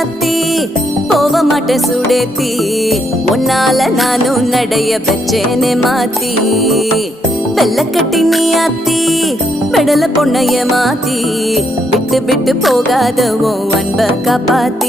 ராசாத்தி போக மாட்டேன் சுடேத்தி உன்னால நானும் நடைய வச்சேனே மாத்தி வெள்ள கட்டி நீ ஆத்தி பெடல பொண்ணைய மாத்தி விட்டு விட்டு போகாத உன் அன்ப காப்பாத்தி